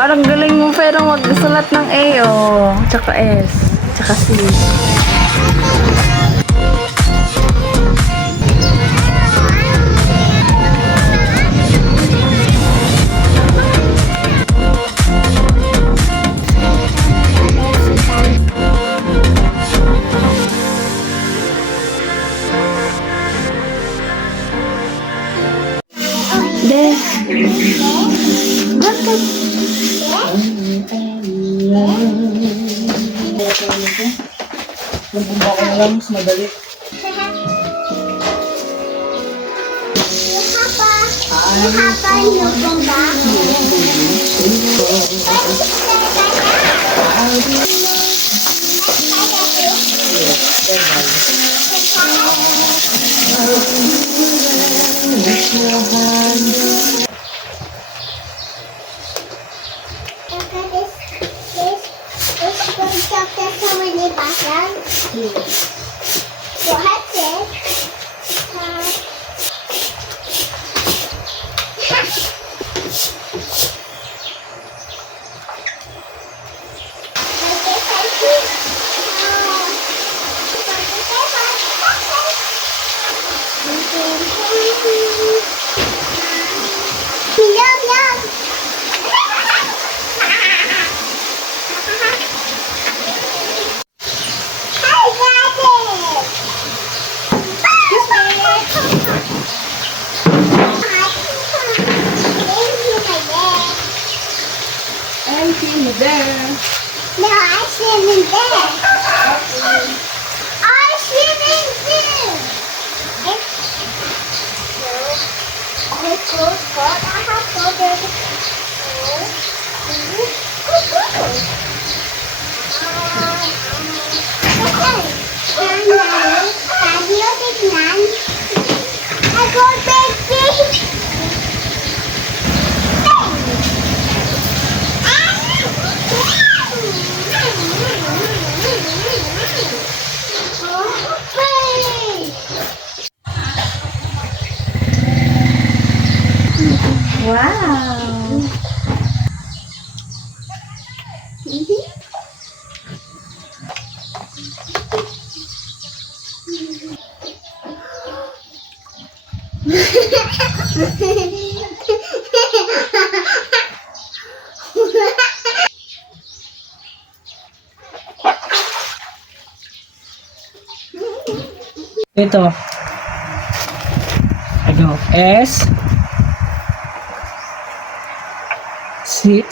Parang galing mo pero magsulat ng A, oh. Tsaka S. Tsaka C. De. Bakit? Magbumba ko na lang, mas madali. No, I swim in there. I swim in there. Let's go. I have to go there. I go baby. Wow! Ito. Ano? S. C.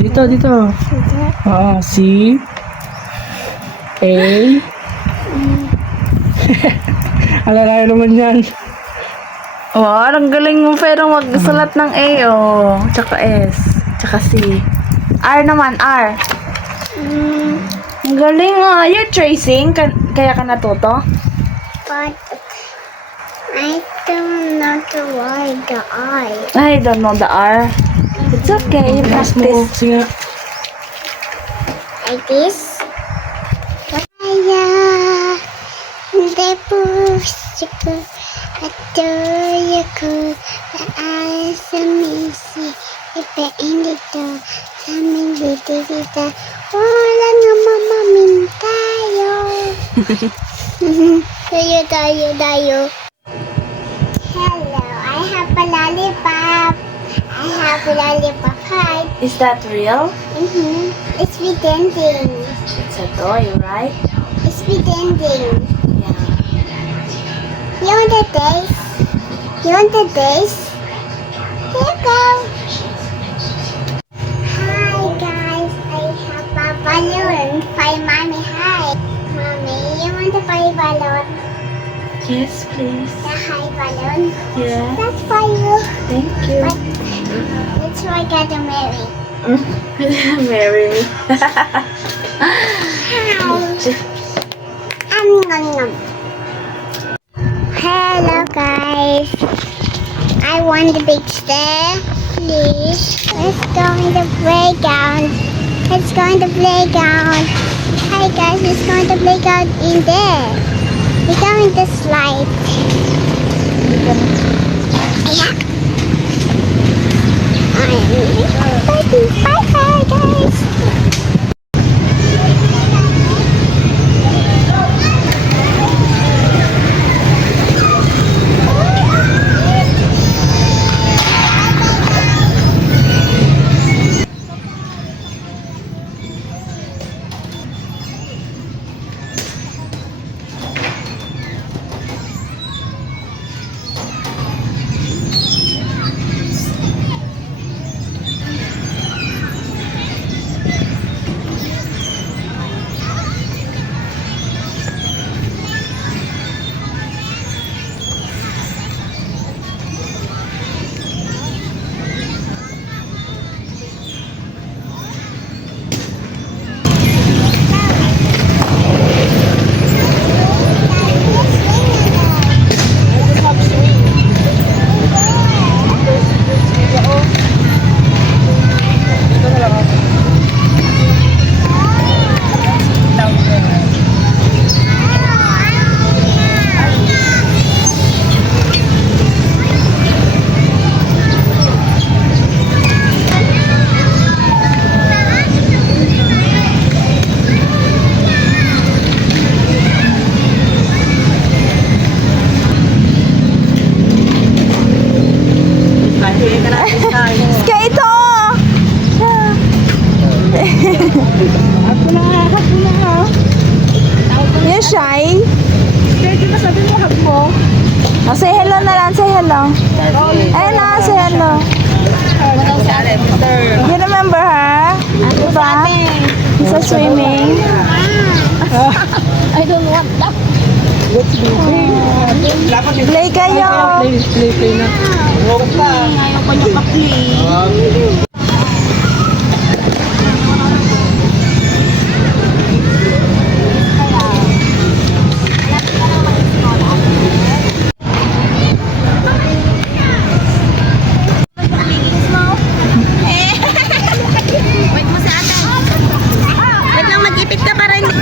Dito. C. A. Alala naman yan. Wow, ang galing mo pero magsulat ng A, oh. Tsaka S. Tsaka C. R naman, R. Ang galing, ah. You're tracing? Kaya ka natuto? But I don't know the word, the I. I don't know the R. It's okay. You Mas mo. practice. Sige. Like this. Kaya hindi po siya atoya ko ay sa misi ipainito sa amin dito wala nga mamamintayo. Tayo. Hello, I have a lollipop. Hi. Is that real? It's pretending. It's a toy, right? It's pretending. Yeah. You want the taste? Here you go. Hi guys, I have a balloon for mommy. Hi. Mommy, you want to buy balloon? Yes, please. The high balloon? Yeah. That's for you. Thank you. But let's forget to marry. Marry me. Hi. Hello guys. I want the big stair. Please. Let's go in the playground. Hi guys, let's go in the playground in there. We're going to slide. Yeah. swimming? I don't want that. Let's go. Play kayo. Play na. Ayaw ko niya pa-play. Wait mo sa atin. Wait lang, mag-ipit ka para hindi.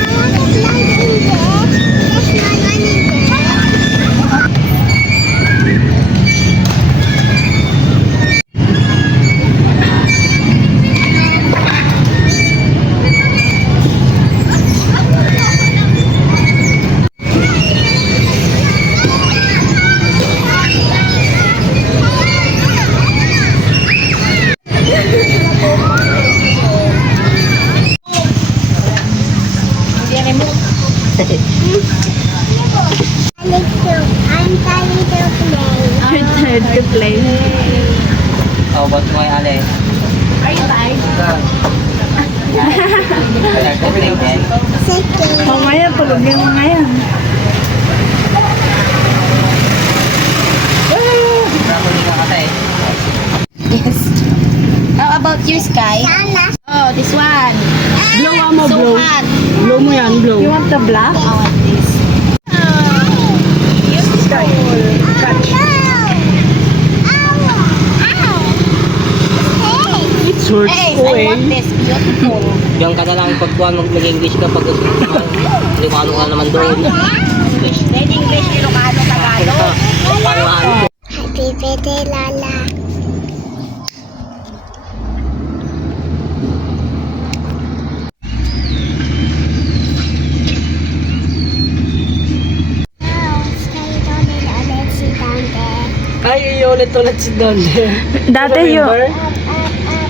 I'm tired to play. I'm tired to play. Oh, ba't mo yung ale? Are you tired? Second. Mamaya, tulogin mo ngayon. Yes. How about you, Sky? Sana. Oh, this one. Blow mo, So blow. hot. Blow mo yan, blow. You want the black? I want this. It's hurt. Hey, Oh, I want this. Beautiful. Diyan ka na lang pagkuhan mag-English ka pag limano ka naman doon. Then English, Ilocano, Tagalog. Happy birthday, Lala. Now, stay down and let's sit down there. Ay, ulit-ulit si Don. Dati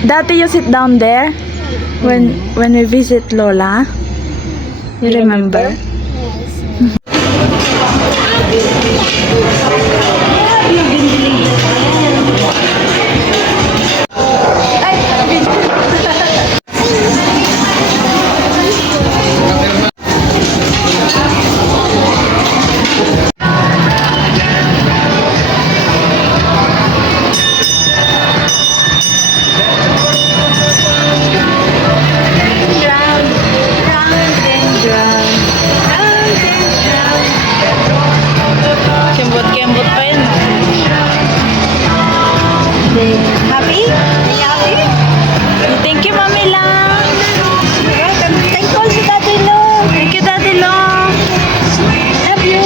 Dati you sit down there when we visit Lola. You remember? Yes. Round, round and round, round and round. Kembot-kembot pa yun. Happy? Happy? Thank you, Mami Lang. Thank you also, Daddy Long. Thank you, Daddy Long. Love you.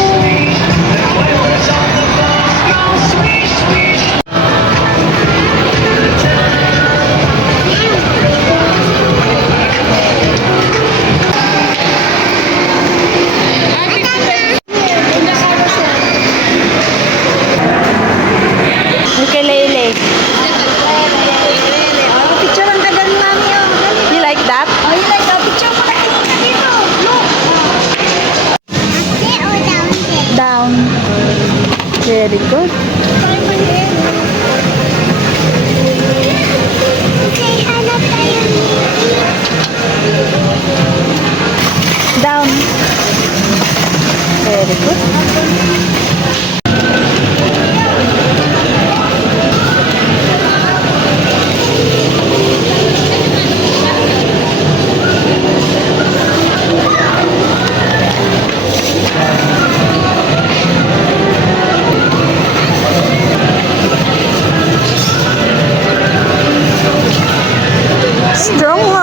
Okay, Lele. Picture ang ganda ni Mami, oh. You like that? Oh, you like that picture? Pakita ka dito. Look. Up there or down there? Down. Very good. Okay, hanap tayo ni. Down. Very good. Strong